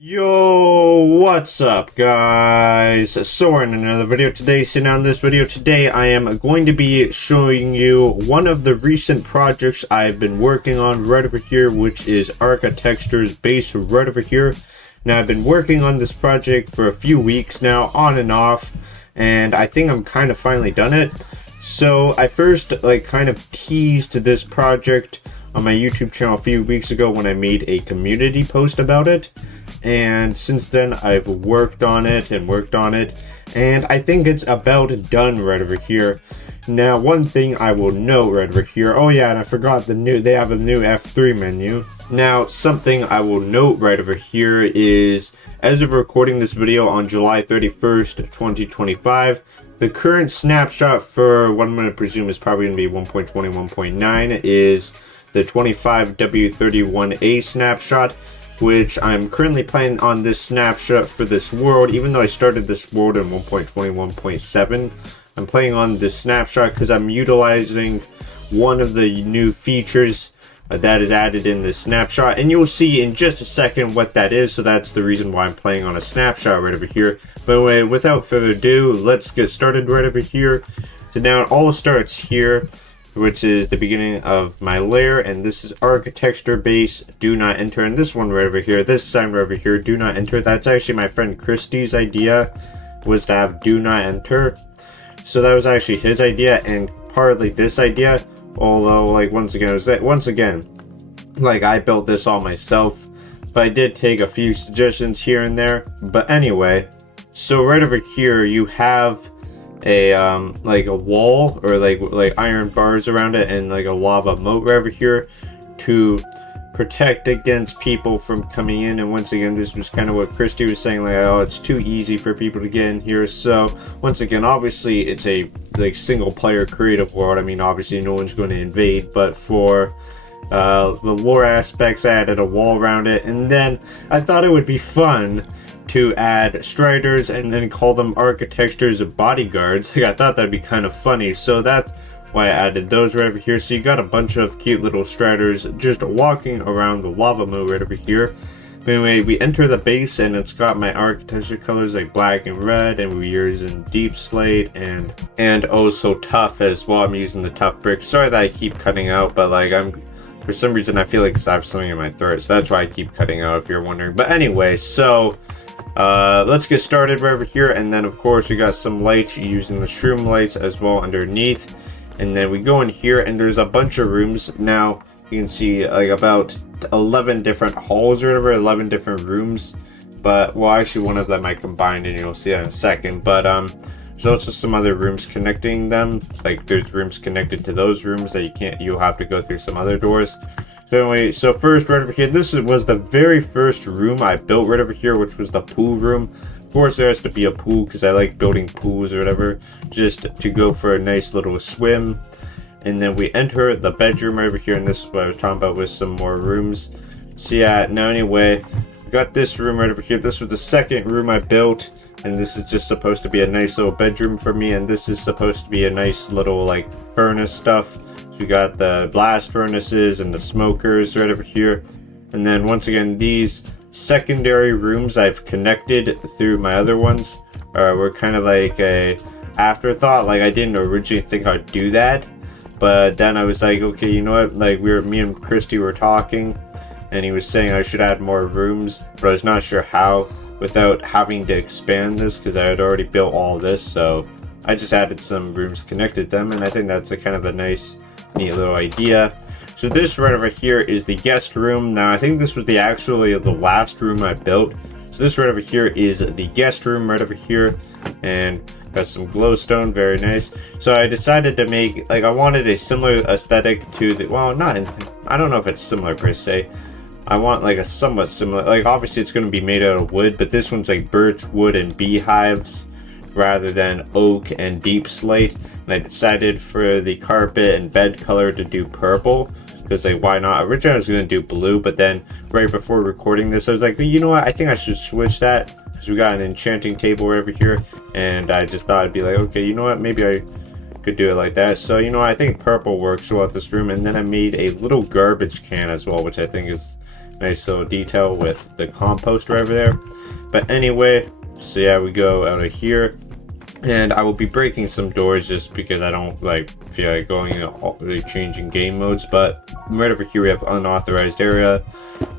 Yo, what's up guys? So we're in another video today. So now in this video today I am going to be showing you one of the recent projects I've been working on right over here, which is Arcatextor's base right over here. Now I've been working on this project for a few weeks now, on and off, and I think I'm kind of finally done it. So I first kind of teased this project on my YouTube channel a few weeks ago when I made a community post about it. And since then I've worked on it, and I think it's about done right over here. Now one thing I will note right over here, oh yeah, and I forgot they have a new F3 menu. Now something I will note right over here is, as of recording this video on July 31st 2025, the current snapshot for what I'm going to presume is probably going to be 1.21.9 is the 25W31A snapshot, which I'm currently playing on this snapshot for this world. Even though I started this world in 1.21.7, I'm playing on this snapshot because I'm utilizing one of the new features that is added in this snapshot, and you'll see in just a second what that is. So that's the reason why I'm playing on a snapshot right over here. But anyway, without further ado, let's get started right over here. So now it all starts here, which is the beginning of my layer, and this is Arcatextor base, do not enter. And this one right over here, this sign right over here, do not enter, that's actually my friend Christy's idea, was to have do not enter. So that was actually his idea, and partly this idea, although once again I built this all myself, but I did take a few suggestions here and there. But anyway, so right over here you have a wall or like iron bars around it, and like a lava moat right over here to protect against people from coming in. And once again, this was kind of what Christy was saying, like, oh, it's too easy for people to get in here. So once again, obviously it's a single player creative world. I mean, obviously no one's going to invade, but for the lore aspects, I added a wall around it. And then I thought it would be fun to add striders and then call them Arcatextor's bodyguards. I thought that'd be kind of funny, so that's why I added those right over here. So you got a bunch of cute little striders just walking around the lava moat right over here. But anyway, we enter the base, and it's got my architecture colors like black and red, and we're using deep slate and oh so tough as well. I'm using the tough bricks. Sorry that I keep cutting out, but for some reason I feel like I have something in my throat, so that's why I keep cutting out, if you're wondering. But anyway, so let's get started right over here. And then of course we got some lights using the shroom lights as well underneath. And then we go in here, and there's a bunch of rooms. Now you can see about 11 different halls or whatever, 11 different rooms. But well, actually one of them I combined, and you'll see that in a second. But there's also some other rooms connecting them. Like there's rooms connected to those rooms that you'll have to go through some other doors. So anyway, so first right over here, this was the very first room I built right over here, which was the pool room. Of course there has to be a pool because I like building pools or whatever, just to go for a nice little swim. And then we enter the bedroom right over here, and this is what I was talking about with some more rooms. So yeah, now anyway, I got this room right over here. This was the second room I built, and this is just supposed to be a nice little bedroom for me, and this is supposed to be a nice little furnace stuff. So we got the blast furnaces and the smokers right over here. And then once again, these secondary rooms I've connected through my other ones were kind of like a afterthought. I didn't originally think I'd do that, but then I was like, okay, you know what, me and Christy were talking, and he was saying I should add more rooms, but I was not sure how without having to expand this, because I had already built all this. So I just added some rooms, connected them, and I think that's a kind of a nice, neat little idea. So this right over here is the guest room. Now I think this was actually the last room I built. So this right over here is the guest room right over here, and got some glowstone, very nice. So I decided to make I wanted a similar aesthetic to the, well, I don't know if it's similar per se. I want a somewhat similar, obviously it's going to be made out of wood, but this one's birch wood and beehives rather than oak and deep slate. And I decided for the carpet and bed color to do purple, because why not? Originally I was going to do blue, but then right before recording this I was like, you know what, I think I should switch that, because we got an enchanting table over here, and I just thought it'd be okay, you know what, maybe I could do it like that. So I think purple works well at this room. And then I made a little garbage can as well, which I think is Nice little detail with the compost right over there. But anyway, so yeah, we go out of here. And I will be breaking some doors just because I don't like feel like going in changing game modes. But right over here we have unauthorized area.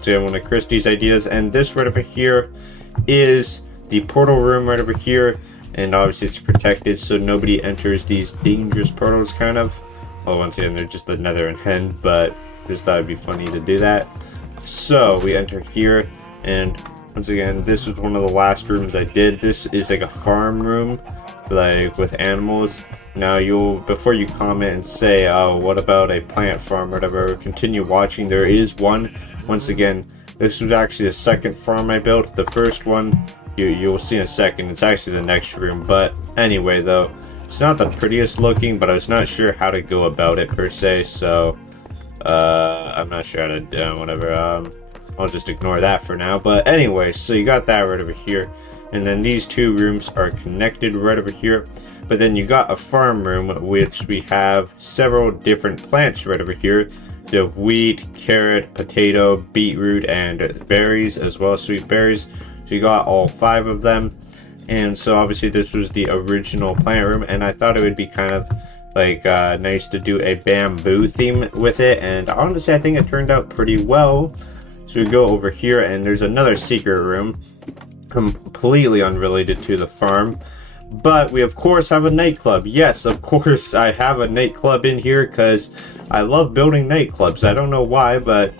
So one of Christie's ideas, and this right over here is the portal room right over here. And obviously it's protected so nobody enters these dangerous portals, kind of. Well, once again, they're just the nether and hen, but just thought it'd be funny to do that. So we enter here, and once again, this was one of the last rooms I did. This is like a farm room, like with animals. Now before you comment and say, oh, what about a plant farm or whatever, continue watching. There is one. Once again, this was actually the second farm I built. The first one you'll see in a second, it's actually the next room. But anyway, though, it's not the prettiest looking, but I was not sure how to go about it per se, so I'm not sure how to do whatever. I'll just ignore that for now. But anyway, so you got that right over here, and then these two rooms are connected right over here. But then you got a farm room, which we have several different plants right over here. You have wheat, carrot, potato, beetroot, and berries as well, sweet berries. So you got all 5 of them. And so obviously this was the original plant room, and I thought it would be kind of like nice to do a bamboo theme with it, and honestly I think it turned out pretty well. So we go over here, and there's another secret room completely unrelated to the farm, but we of course have a nightclub. Yes, of course I have a nightclub in here because I love building nightclubs. I don't know why, but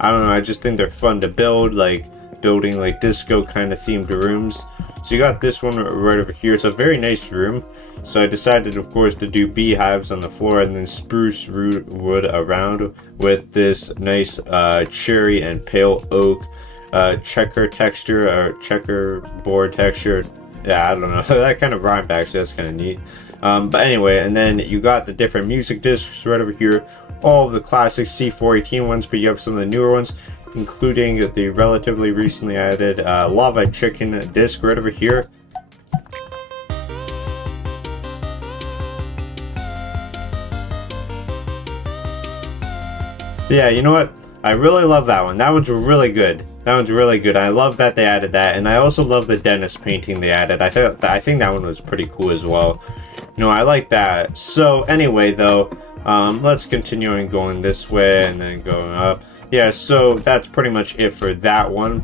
I don't know, I just think they're fun to build, like building like disco kind of themed rooms. So you got this one right over here. It's a very nice room. So I decided, of course, to do beehives on the floor and then spruce wood around with this nice cherry and pale oak checker texture, or checkerboard texture. Yeah, I don't know. That kind of rhymed back, so that's kind of neat. But anyway, and then you got the different music discs right over here. All of the classic C418 ones, but you have some of the newer ones, including the relatively recently added lava chicken disc right over here. Yeah, you know what? I really love that one. That one's really good. That one's really good. I love that they added that, and I also love the dentist painting they added. I think that one was pretty cool as well. You know, I like that. So anyway, though, let's continue on going this way and then going up. Yeah, so that's pretty much it for that one.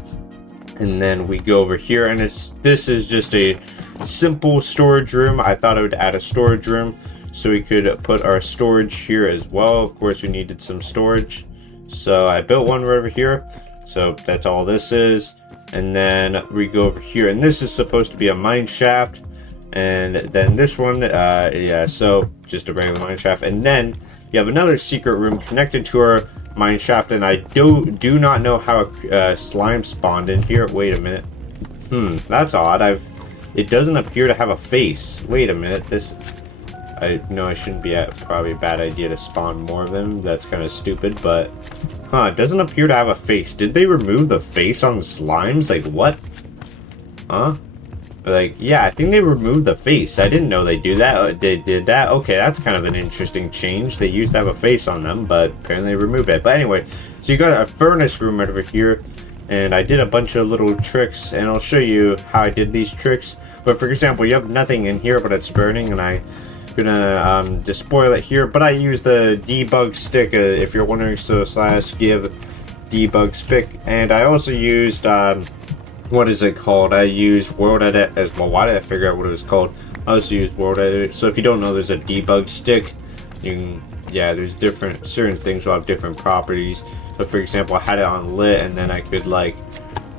And then we go over here, and this is just a simple storage room. I thought I would add a storage room so we could put our storage here as well. Of course, we needed some storage, so I built one right over here. So that's all this is. And then we go over here, and this is supposed to be a mine shaft. And then this one, yeah, so just a regular mine shaft. And then you have another secret room connected to our mine shaft, and I do not know how a slime spawned in here. Wait a minute. That's odd. It doesn't appear to have a face. Wait a minute. I know I shouldn't be probably a bad idea to spawn more of them. That's kind of stupid, but it doesn't appear to have a face. Did they remove the face on the slimes? Like, what? Huh? Like, yeah, I think they removed the face. I didn't know they do that. They did that. Okay, that's kind of an interesting change. They used to have a face on them, but apparently they removed it. But anyway, so you got a furnace room right over here, and I did a bunch of little tricks, and I'll show you how I did these tricks. But for example, you have nothing in here, but it's burning, and I'm gonna just spoil it here. But I use the debug stick, if you're wondering, so / give debug stick, and I also used what is it called? I use World Edit as well. Why did I figure out what it was called? I also use World Edit. So if you don't know, there's a debug stick. You can, yeah, there's certain things will have different properties. So for example, I had it on lit, and then I could like,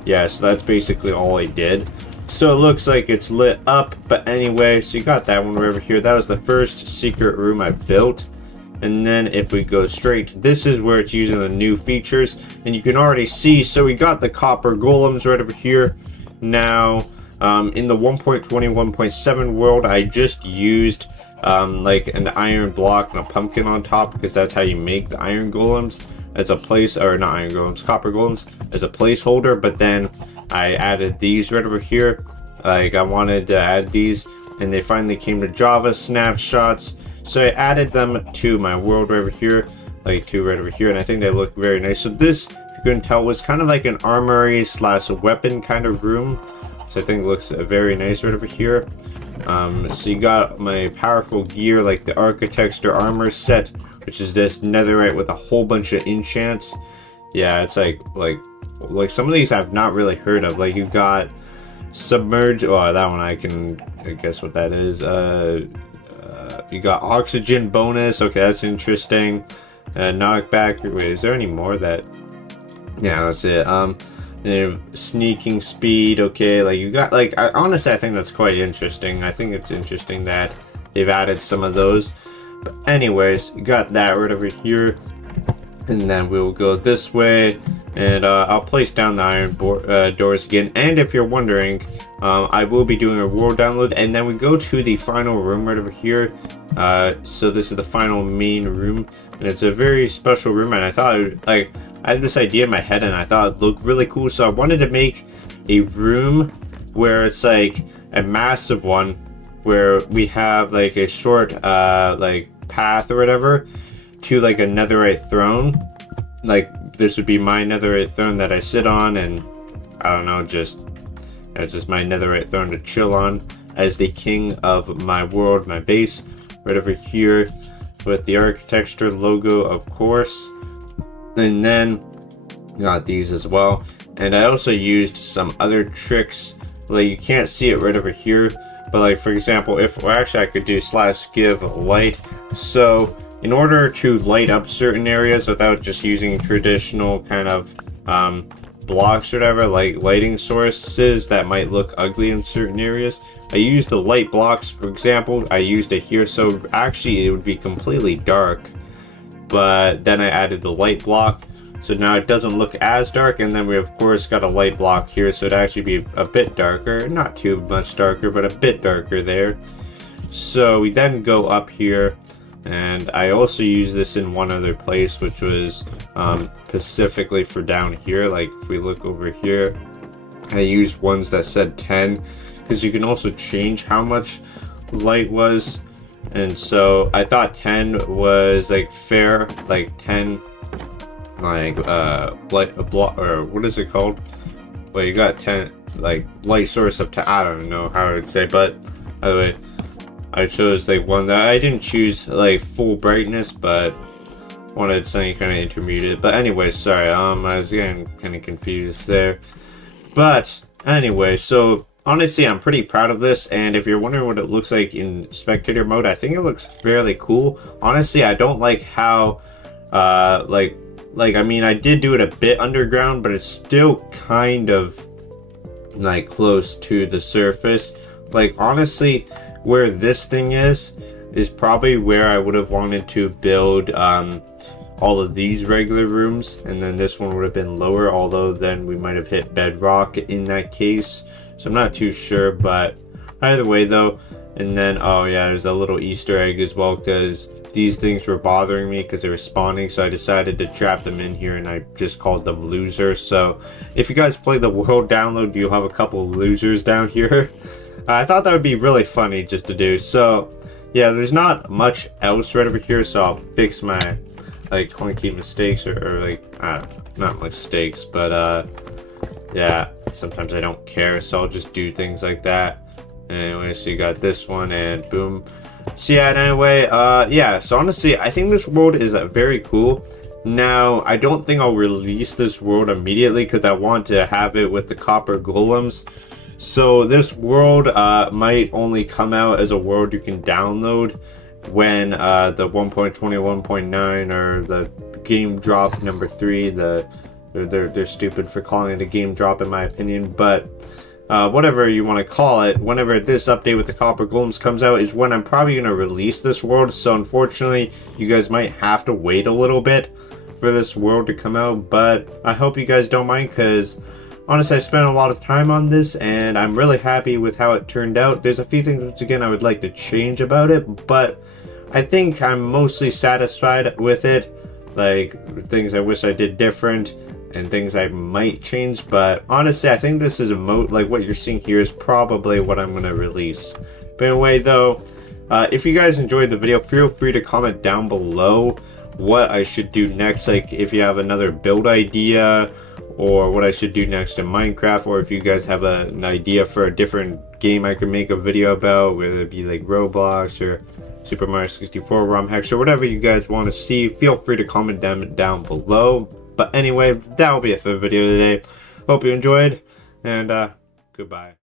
yeah, so that's basically all I did. So it looks like it's lit up, but anyway, so you got that one right over here. That was the first secret room I built. And then if we go straight, this is where it's using the new features, and you can already see, so we got the copper golems right over here. Now, in the 1.21.7 world, I just used like an iron block and a pumpkin on top, because that's how you make the iron golems as a place, or not iron golems, copper golems as a placeholder. But then I added these right over here. Like, I wanted to add these, and they finally came to Java snapshots. So I added them to my world right over here, like two right over here, and I think they look very nice. So this, if you couldn't tell, was kind of like an armory slash weapon kind of room. So I think it looks very nice right over here. So you got my powerful gear, like the Arcatextor armor set, which is this netherite with a whole bunch of enchants. Yeah, it's like some of these I've not really heard of. Like you got submerge. Oh, that one I guess what that is. You got oxygen bonus. Okay, that's interesting. Knockback. Wait, is there any more that? Yeah, that's it. Sneaking speed. Okay, like you got honestly, I think that's quite interesting. I think it's interesting that they've added some of those. But anyways, you got that right over here, and then we'll go this way, and I'll place down the iron doors again. And if you're wondering, I will be doing a world download, and then we go to the final room right over here. So this is the final main room, and it's a very special room. And I thought I had this idea in my head, and I thought it looked really cool. So I wanted to make a room where it's like a massive one, where we have like a short like path or whatever to like a netherite throne. Like this would be my netherite throne that I sit on, and I don't know, it's just my netherite throne to chill on as the king of my world, my base, right over here with the Arcatextor logo, of course. And then got these as well. And I also used some other tricks. Like you can't see it right over here, but like for example, actually I could do /give light. So in order to light up certain areas without just using traditional kind of blocks or whatever, like lighting sources that might look ugly in certain areas, I used the light blocks. For example, I used it here, so actually it would be completely dark, but then I added the light block, so now it doesn't look as dark. And then we of course got a light block here, so it'd actually be a bit darker, not too much darker, but a bit darker there. So we then go up here, and I also use this in one other place, which was specifically for down here. Like if we look over here, I used ones that said 10, because you can also change how much light was. And so I thought 10 was like fair, like 10 like a block, or what is it called? Well, you got 10 like light source of 10. I don't know how I would say, but by the way, I chose like one that I didn't choose like full brightness, but wanted something kind of intermediate. But anyway, sorry, I was getting kind of confused there. But anyway, so honestly, I'm pretty proud of this. And if you're wondering what it looks like in spectator mode, I think it looks fairly cool. Honestly, I don't like how like I mean, I did do it a bit underground, but it's still kind of like close to the surface. Like honestly, where this thing is probably where I would have wanted to build all of these regular rooms, and then this one would have been lower, although then we might have hit bedrock in that case. So I'm not too sure, but either way though. And then, oh yeah, there's a little Easter egg as well, because these things were bothering me because they were spawning, so I decided to trap them in here, and I just called them losers. So if you guys play the world download, you'll have a couple losers down here. I thought that would be really funny just to do. So yeah, there's not much else right over here, so I'll fix my like clunky mistakes, or like not mistakes, but yeah, sometimes I don't care, so I'll just do things like that. Anyway, so you got this one, and boom. So yeah, anyway, yeah, so honestly, I think this world is very cool. Now, I don't think I'll release this world immediately because I want to have it with the copper golems. So this world might only come out as a world you can download when the 1.21.9 or the game drop number 3, they're stupid for calling it a game drop in my opinion, but whatever you want to call it, whenever this update with the copper golems comes out is when I'm probably going to release this world. So unfortunately, you guys might have to wait a little bit for this world to come out, but I hope you guys don't mind, because honestly, I spent a lot of time on this, and I'm really happy with how it turned out. There's a few things, which again, I would like to change about it, but I think I'm mostly satisfied with it. Like, things I wish I did different, and things I might change, but honestly, I think this is like what you're seeing here is probably what I'm going to release. But anyway, though, if you guys enjoyed the video, feel free to comment down below what I should do next. Like if you have another build idea, or what I should do next in Minecraft, or if you guys have an idea for a different game I can make a video about, whether it be like Roblox or Super Mario 64 ROM hacks or whatever you guys want to see, feel free to comment them down below. But anyway, that will be it for the video today. Hope you enjoyed, and goodbye.